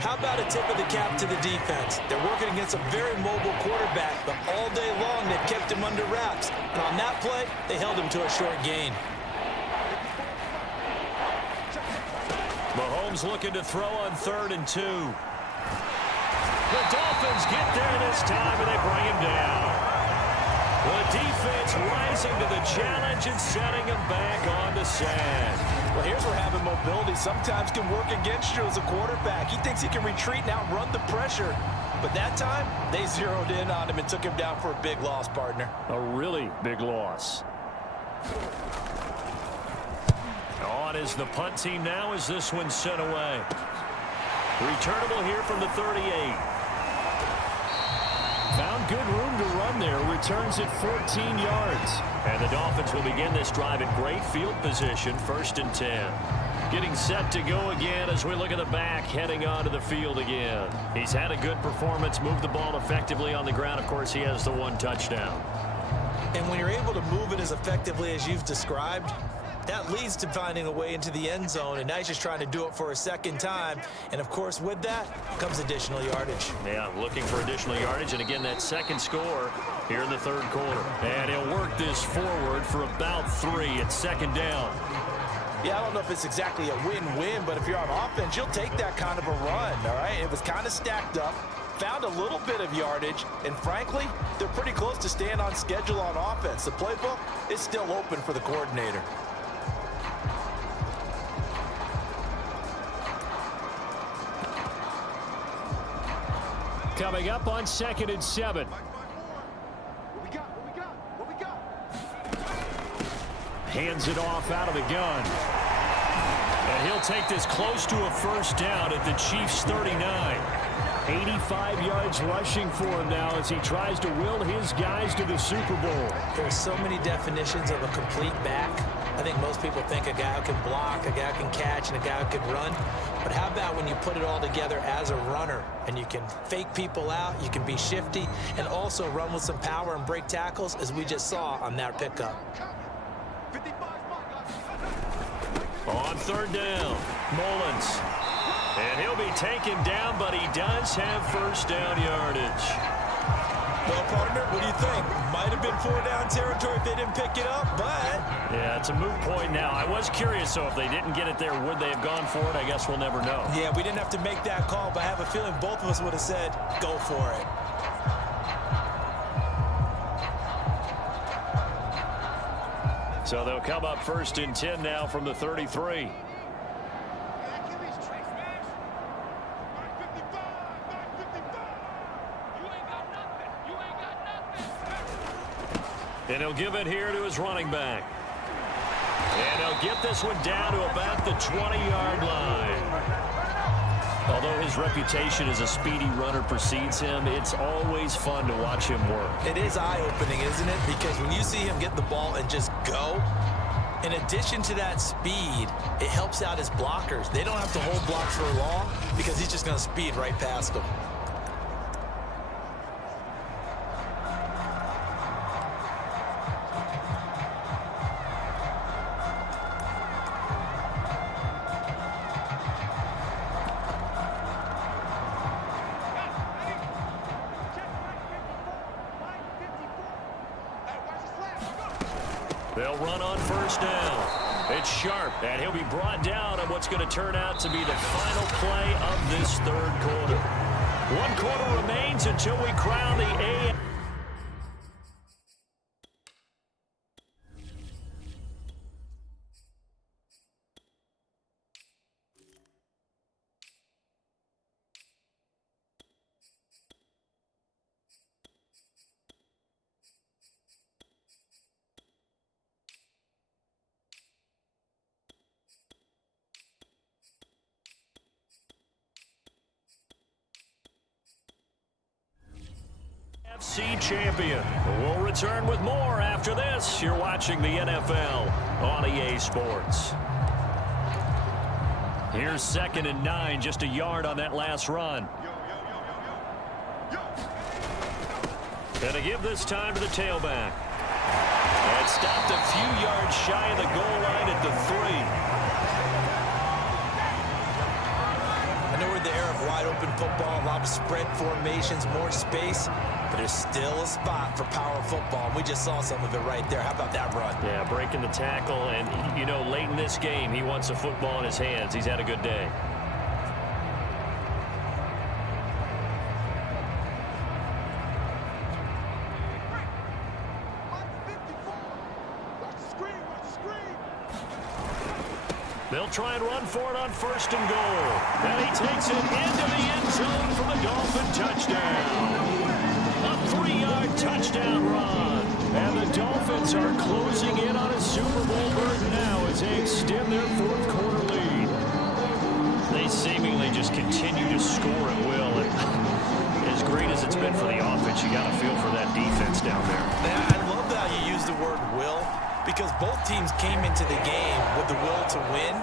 How about a tip of the cap to the defense? They're working against a very mobile quarterback, but all day long they've kept him under wraps. And on that play, they held him to a short gain. Mahomes looking to throw on 3rd and 2. The Dolphins get there this time, and they bring him down. The defense rising to the challenge and setting him back on the sand. Well, here's where having mobility sometimes can work against you as a quarterback. He thinks he can retreat and outrun the pressure. But that time, they zeroed in on him and took him down for a big loss, partner. A really big loss. On is the punt team now as this one's sent away. Returnable here from the 38. Found good room to run there. Returns at 14 yards. And the Dolphins will begin this drive in great field position, 1st and 10. Getting set to go again as we look at the back, heading onto the field again. He's had a good performance, moved the ball effectively on the ground. Of course, he has the 1 touchdown. And when you're able to move it as effectively as you've described, that leads to finding a way into the end zone, and now he's just trying to do it for a second time. And, of course, with that comes additional yardage. Yeah, looking for additional yardage, and again, that second score here in the 3rd quarter. And he'll work this forward for about 3 at 2nd down. Yeah, I don't know if it's exactly a win-win, but if you're on offense, you'll take that kind of a run, all right? It was kind of stacked up, found a little bit of yardage, and frankly, they're pretty close to staying on schedule on offense. The playbook is still open for the coordinator. Coming up on 2nd and 7. Hands it off out of the gun. And he'll take this close to a 1st down at the Chiefs' 39. 85 yards rushing for him now as he tries to will his guys to the Super Bowl. There's so many definitions of a complete back. I think most people think a guy who can block, a guy who can catch, and a guy who can run. But how about when you put it all together as a runner and you can fake people out, you can be shifty, and also run with some power and break tackles, as we just saw on that pickup. On 3rd down, Mullins. And he'll be taken down, but he does have 1st down yardage. Well, partner, what do you think? Might have been 4-down territory if they didn't pick it up, but... Yeah, it's a moot point now. I was curious, so if they didn't get it there, would they have gone for it? I guess we'll never know. Yeah, we didn't have to make that call, but I have a feeling both of us would have said, go for it. So they'll come up 1st and 10 now from the 33. And he'll give it here to his running back. And he'll get this one down to about the 20-yard line. Although his reputation as a speedy runner precedes him, it's always fun to watch him work. It is eye-opening, isn't it? Because when you see him get the ball and just go, in addition to that speed, it helps out his blockers. They don't have to hold blocks for long because he's just going to speed right past them. They'll run on first down. It's Sharp, and he'll be brought down on what's going to turn out to be the final play of this third quarter. 1 quarter remains until we crown the AFC. Champion. We'll return with more after this. You're watching the NFL on EA Sports. Here's 2nd and 9, just a yard on that last run. And to give this time to the tailback. And stopped a few yards shy of the goal line at the 3. I know we're in the era of wide-open football, a lot of spread formations, more space, but there's still a spot for power football, and we just saw some of it right there. How about that run? Yeah, breaking the tackle, and, you know, late in this game, he wants the football in his hands. He's had a good day. They'll try and run for it on 1st and goal. And he takes it into the end zone for the Dolphin touchdown. A 3-yard touchdown run. And the Dolphins are closing in on a Super Bowl berth now as they extend their 4th quarter lead. They seemingly just continue to score at will. And as great as it's been for the offense, you got to feel for that defense down there. Yeah, I love how you use the word will, because both teams came into the game with the will to win,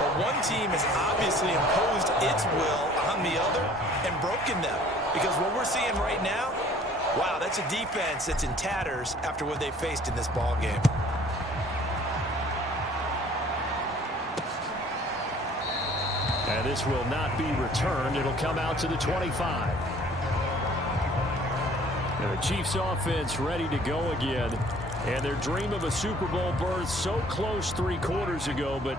but one team has obviously imposed its will on the other and broken them. Because what we're seeing right now, wow, that's a defense that's in tatters after what they faced in this ball game. And this will not be returned. It'll come out to the 25. And the Chiefs offense ready to go again. And their dream of a Super Bowl berth so close 3 quarters ago, but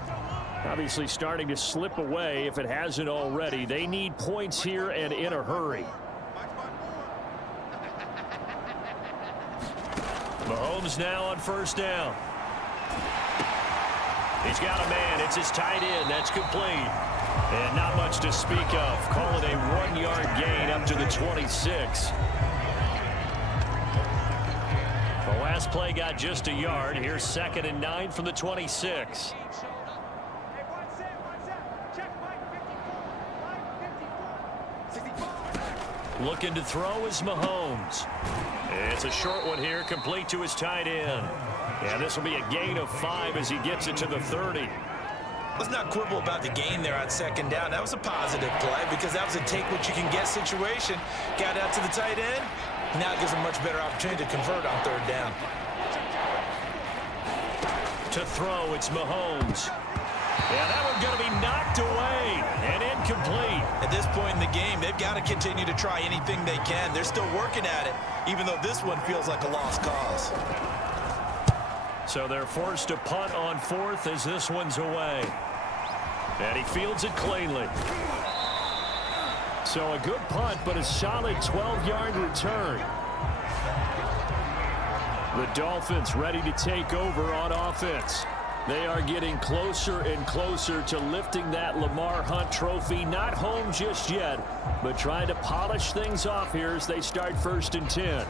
obviously starting to slip away if it hasn't already. They need points here and in a hurry. Mahomes now on 1st down. He's got a man. It's his tight end. That's complete. And not much to speak of. Call it a 1-yard gain up to the 26. The last play got just a yard. Here's 2nd and 9 from the 26. Looking to throw is Mahomes. It's a short one here, complete to his tight end. And this will be a gain of 5 as he gets it to the 30. Let's not quibble about the gain there on 2nd down. That was a positive play because that was a take-what-you-can-get situation. Got out to the tight end. Now it gives them a much better opportunity to convert on 3rd down. To throw, it's Mahomes. Yeah, that one's going to be knocked away and incomplete. At this point in the game, they've got to continue to try anything they can. They're still working at it, even though this one feels like a lost cause. So they're forced to punt on 4th as this one's away. And he fields it cleanly. So a good punt, but a solid 12-yard return. The Dolphins ready to take over on offense. They are getting closer and closer to lifting that Lamar Hunt trophy. Not home just yet, but trying to polish things off here as they start 1st and 10.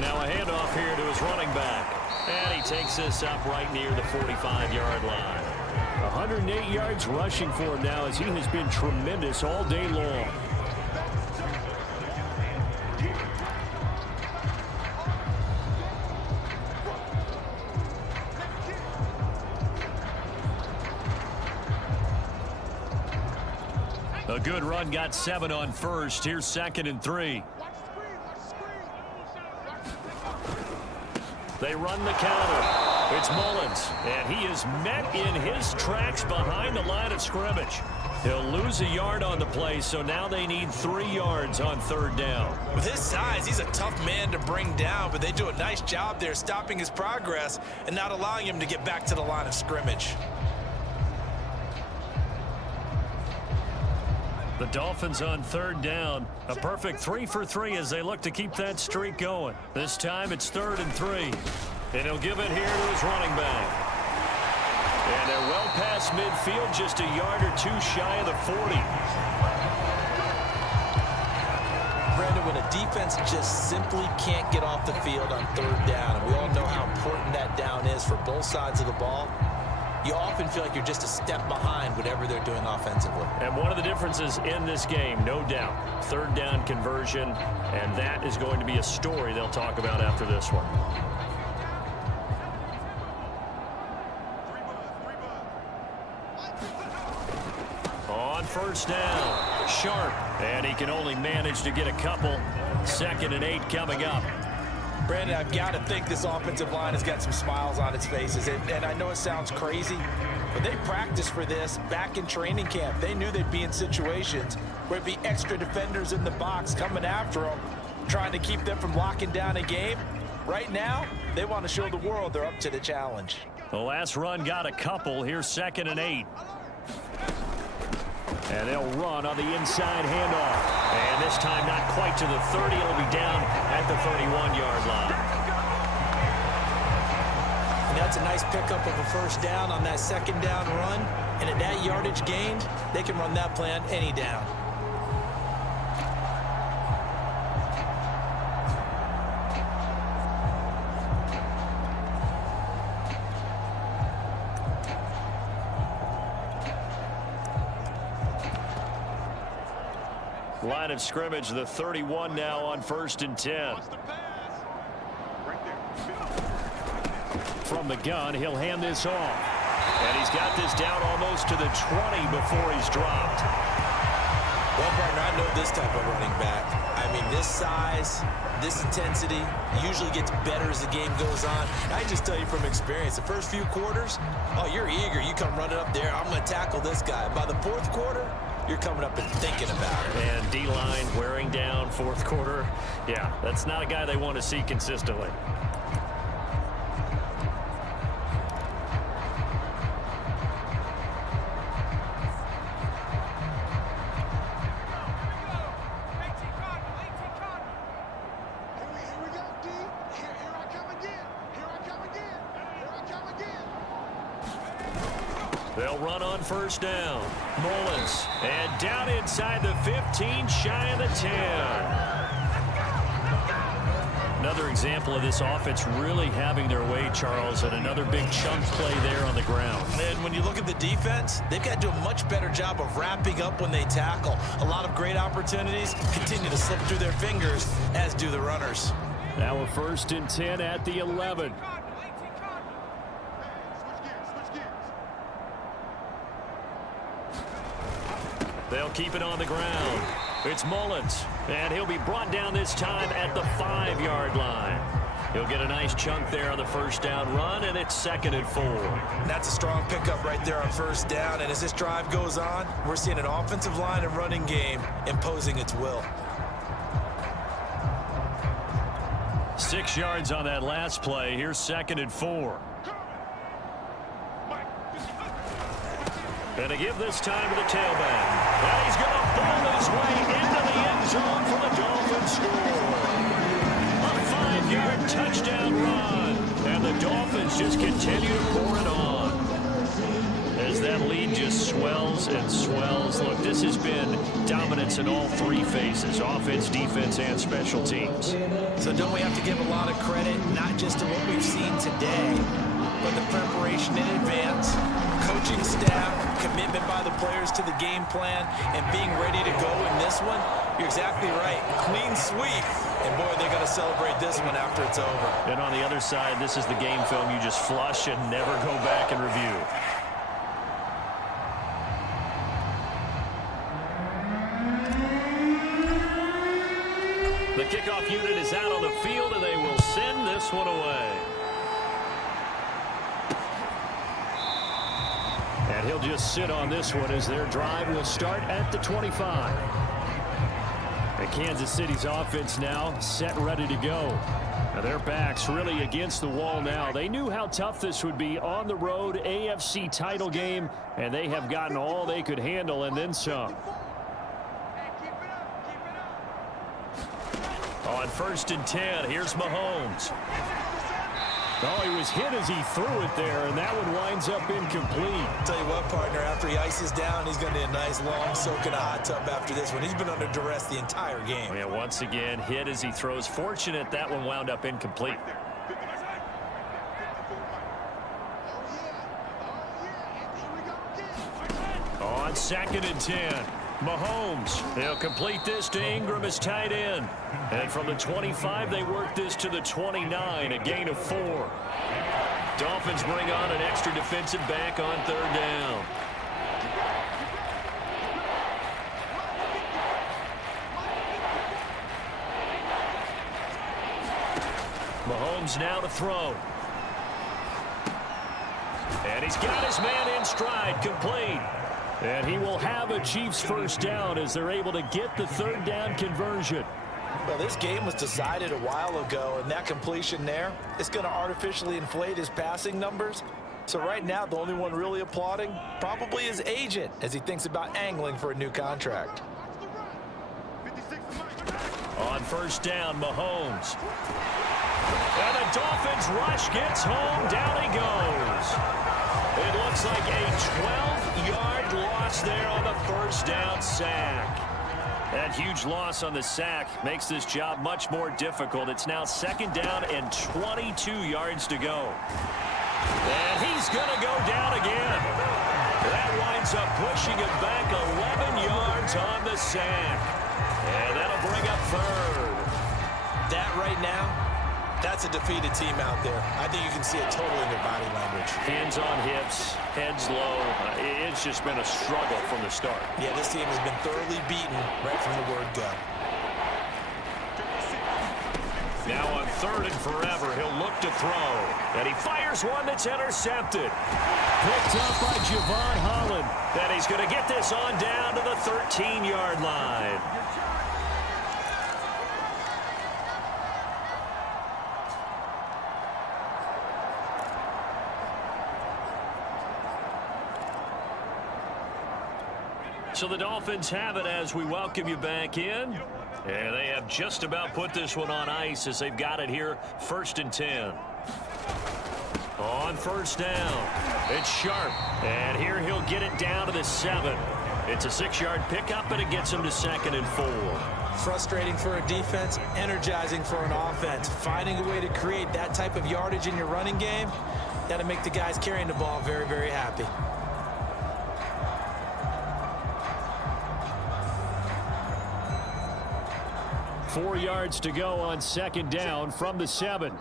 Now a handoff here to his running back. And he takes this up right near the 45-yard line. 108 yards rushing for him now as he has been tremendous all day long. A good run got 7 on 1st. Here's 2nd and 3. They run the counter. It's Mullins, and he is met in his tracks behind the line of scrimmage. He'll lose a yard on the play, so now they need 3 yards on 3rd down. With his size, he's a tough man to bring down, but they do a nice job there stopping his progress and not allowing him to get back to the line of scrimmage. The Dolphins on 3rd down. A perfect 3 for 3 as they look to keep that streak going. This time it's 3rd and 3. And he'll give it here to his running back. And they're well past midfield, just a yard or 2 shy of the 40. Brandon, when a defense just simply can't get off the field on 3rd down, and we all know how important that down is for both sides of the ball, you often feel like you're just a step behind whatever they're doing offensively. And one of the differences in this game, no doubt, 3rd down conversion, and that is going to be a story they'll talk about after this one. On 1st down, Sharp, and he can only manage to get a couple. 2nd and 8 coming up. Brandon, I've got to think this offensive line has got some smiles on its faces. And I know it sounds crazy, but they practiced for this back in training camp. They knew they'd be in situations where it'd be extra defenders in the box coming after them, trying to keep them from locking down a game. Right now, they want to show the world they're up to the challenge. The last run got a couple. Here's 2nd and 8. And they'll run on the inside handoff. And this time not quite to the 30. It'll be down at the 31-yard line. And that's a nice pickup of a 1st down on that 2nd down run. And at that yardage gained, they can run that plan any down. Line of scrimmage, the 31 now on 1st and 10. From the gun, he'll hand this off. And he's got this down almost to the 20 before he's dropped. Well, partner, I know this type of running back. I mean, this size, this intensity usually gets better as the game goes on. I just tell you from experience, the first few quarters, oh, you're eager. You come running up there, I'm going to tackle this guy. By the 4th quarter, you're coming up and thinking about it. And D-line wearing down 4th quarter. Yeah, that's not a guy they want to see consistently. They'll run on 1st down. Mullins. And down inside the 15, shy of the 10. Another example of this offense really having their way, Charles, and another big chunk play there on the ground. And when you look at the defense, they've got to do a much better job of wrapping up when they tackle. A lot of great opportunities continue to slip through their fingers, as do the runners. Now a 1st and 10 at the 11. They'll keep it on the ground. It's Mullins, and he'll be brought down this time at the 5-yard line. He'll get a nice chunk there on the 1st down run, and it's 2nd and 4. That's a strong pickup right there on 1st down, and as this drive goes on, we're seeing an offensive line and running game imposing its will. 6 yards on that last play. Here's 2nd and 4. And to give this time to the tailback. And he's going to ball his way into the end zone for the Dolphins score. A 5-yard touchdown run. And the Dolphins just continue to pour it on. As that lead just swells and swells. Look, this has been dominance in all 3 phases. Offense, defense, and special teams. So don't we have to give a lot of credit, not just to what we've seen today, but the preparation in advance, coaching staff, commitment by the players to the game plan, and being ready to go in this one? You're exactly right. Clean sweep. And boy, they're going to celebrate this one after it's over. And on the other side, this is the game film you just flush and never go back and review. The kickoff unit is out on the field, and they will send this one away. And he'll just sit on this one as their drive will start at the 25. And Kansas City's offense now set ready to go. Now their backs really against the wall now. They knew how tough this would be on the road, AFC title game, and they have gotten all they could handle and then some. On 1st and 10, here's Mahomes. Oh, he was hit as he threw it there, and that one winds up incomplete. Tell you what, partner, after he ices down, he's going to need a nice long soak in a hot tub after this one. He's been under duress the entire game. Yeah, once again, hit as he throws. Fortunate that one wound up incomplete. On 2nd and 10, Mahomes. He'll complete this to Ingram as tight end. And from the 25, they work this to the 29, a gain of 4. Dolphins bring on an extra defensive back on 3rd down. Mahomes now to throw. And he's got his man in stride, complete. And he will have a Chiefs first down as they're able to get the 3rd down conversion. Well, this game was decided a while ago, and that completion there is going to artificially inflate his passing numbers. So right now, the only one really applauding probably his agent as he thinks about angling for a new contract. On 1st down, Mahomes. And the Dolphins rush gets home. Down he goes. It looks like a 12-yard loss there on the 1st down sack. That huge loss on the sack makes this job much more difficult. It's now 2nd down and 22 yards to go. And he's going to go down again. That winds up pushing him back 11 yards on the sack. And that'll bring up 3rd. That right now, that's a defeated team out there. I think you can see it totally in their body language. Hands on hips, heads low. It's just been a struggle from the start. Yeah, this team has been thoroughly beaten right from the word go. Now on 3rd and forever, he'll look to throw. And he fires one that's intercepted. Picked up by Javon Holland. And he's going to get this on down to the 13-yard line. So the Dolphins have it as we welcome you back in. And they have just about put this one on ice as they've got it here 1st and 10. On 1st down, it's Sharp. And here he'll get it down to the 7. It's a 6-yard pickup, and it gets him to 2nd and 4. Frustrating for a defense, energizing for an offense. Finding a way to create that type of yardage in your running game, that'll make the guys carrying the ball very, very happy. Four yards to go on 2nd down from the 7.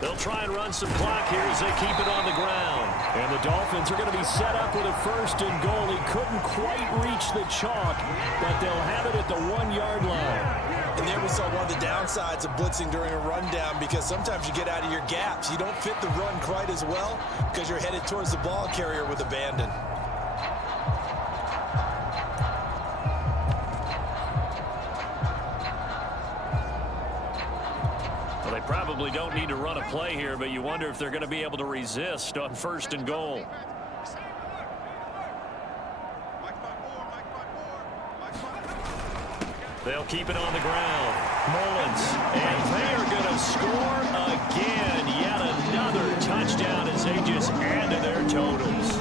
They'll try and run some clock here as they keep it on the ground. And the Dolphins are going to be set up with a 1st and goal. He couldn't quite reach the chalk, but they'll have it at the 1-yard line. And there we saw one of the downsides of blitzing during a rundown, because sometimes you get out of your gaps. You don't fit the run quite as well because you're headed towards the ball carrier with abandon. Well, they probably don't need to run a play here, but you wonder if they're going to be able to resist on 1st and goal. They'll keep it on the ground. Mullins, and they are going to score again. Yet another touchdown as they just add to their totals.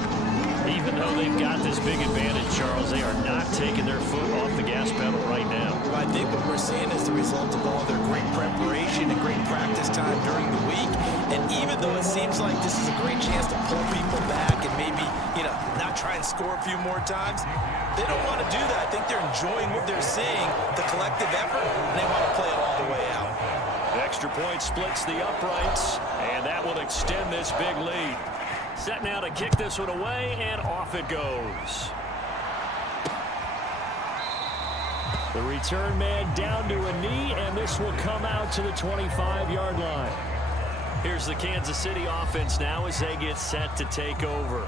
Even though they've got this big advantage, Charles, they are not taking their foot off the gas pedal right now. Well, I think what we're seeing is the result of all their great preparation and great practice time during the week. And even though it seems like this is a great chance to pull people back and maybe, not try and score a few more times, they don't want to do that. I think they're enjoying what they're seeing, the collective effort, and they want to play it all the way out. The extra point splits the uprights, and that will extend this big lead. Set now to kick this one away, and off it goes. The return man down to a knee, and this will come out to the 25-yard line. Here's the Kansas City offense now as they get set to take over.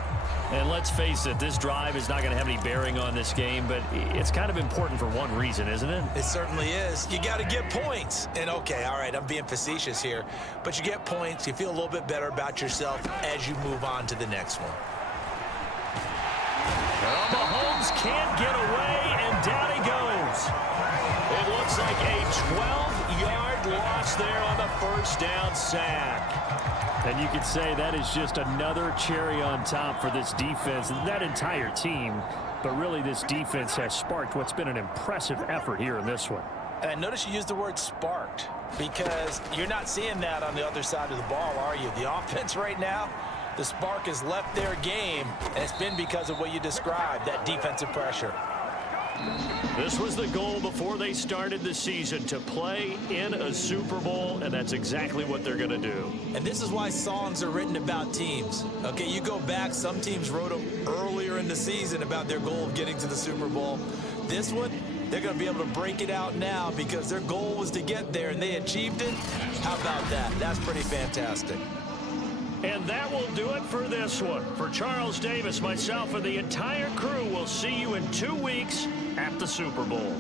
And let's face it, this drive is not going to have any bearing on this game, but it's kind of important for one reason, isn't it? It certainly is. You got to get points. And, okay, all right, I'm being facetious here, but you get points. You feel a little bit better about yourself as you move on to the next one. Well, Mahomes can't get away, and down he goes. It looks like a 12-yard loss there on the first down sack. And you could say that is just another cherry on top for this defense and that entire team. But really, this defense has sparked what's been an impressive effort here in this one. And I notice you used the word sparked because you're not seeing that on the other side of the ball, are you? The offense right now, the spark has left their game, and it's been because of what you described, that defensive pressure. This was the goal before they started the season, to play in a Super Bowl, and that's exactly what they're going to do. And this is why songs are written about teams. Okay, you go back, some teams wrote them earlier in the season about their goal of getting to the Super Bowl. This one, they're going to be able to break it out now because their goal was to get there, and they achieved it. How about that? That's pretty fantastic. And that will do it for this one. For Charles Davis, myself, and the entire crew, we'll see you in 2 weeks at the Super Bowl.